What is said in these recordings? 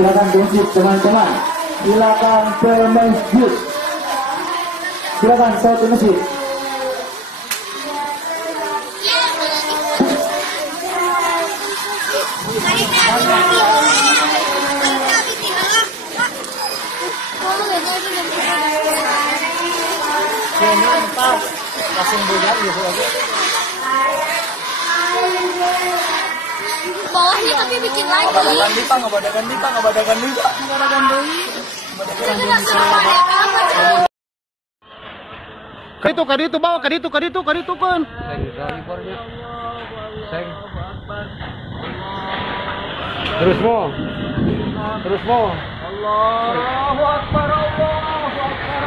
silakan ke masjid teman-teman. Silakan ke masjid. Silakan saya ke masjid. Langsung buyar gitu aja. Bawahnya tapi bikin lagi. Ngabadakan lipa, ngabadakan lipa, ngabadakan lipa. Ngabadakan deui. Kaditu bawa kaditu kan. Seng. Terus mau. Allahu Akbar, Allahu Akbar.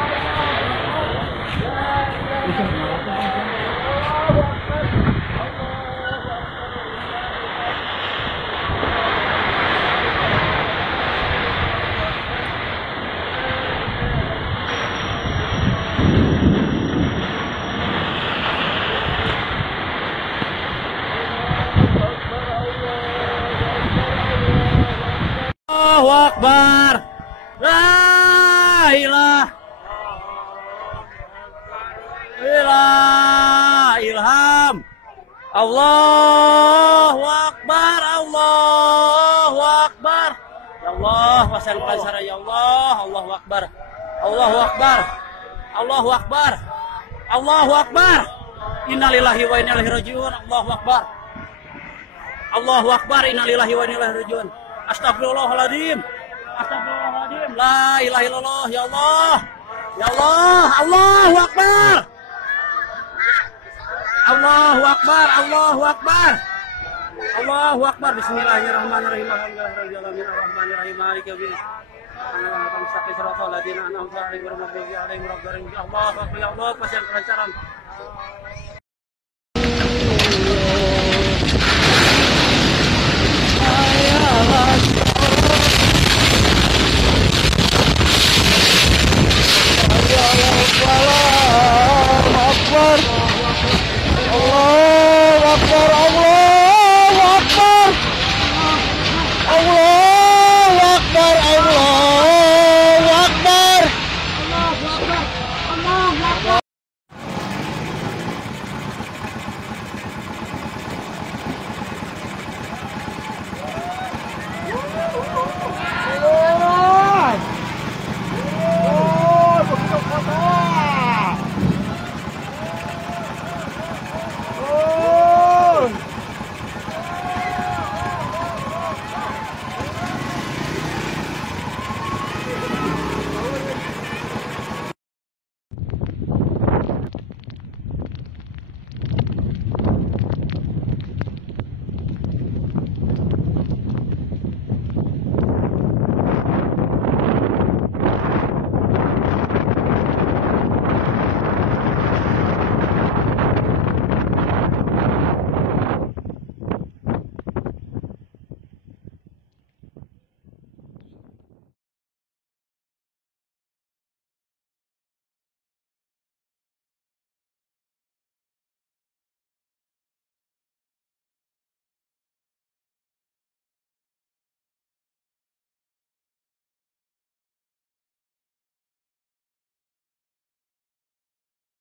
Allahu Akbar. La ilaha ilham. Allahu Akbar. Allahu Akbar. Ya Allah, wasalkan sara ya Allah. Allahu Akbar. Allahu Akbar. Allahu Akbar. Allahu Akbar. Innalillahi wa inna ilaihi rajiun. Allahu Akbar. Allahu Akbar. Innalillahi wa inna ilaihi rajiun. Astagfirullahaladzim. Astagfirullahaladzim. La ilaha illallah. Ya Allah. Ya Allah. Allahu Akbar. Allahu Akbar. Allahu Akbar. Allahu Akbar. Bismillahirrahmanirrahim. Alhamdulillahirabbil alamin. Maliki yaumiddin. Allahu Akbar. Ya Allah, pasien kelancaran.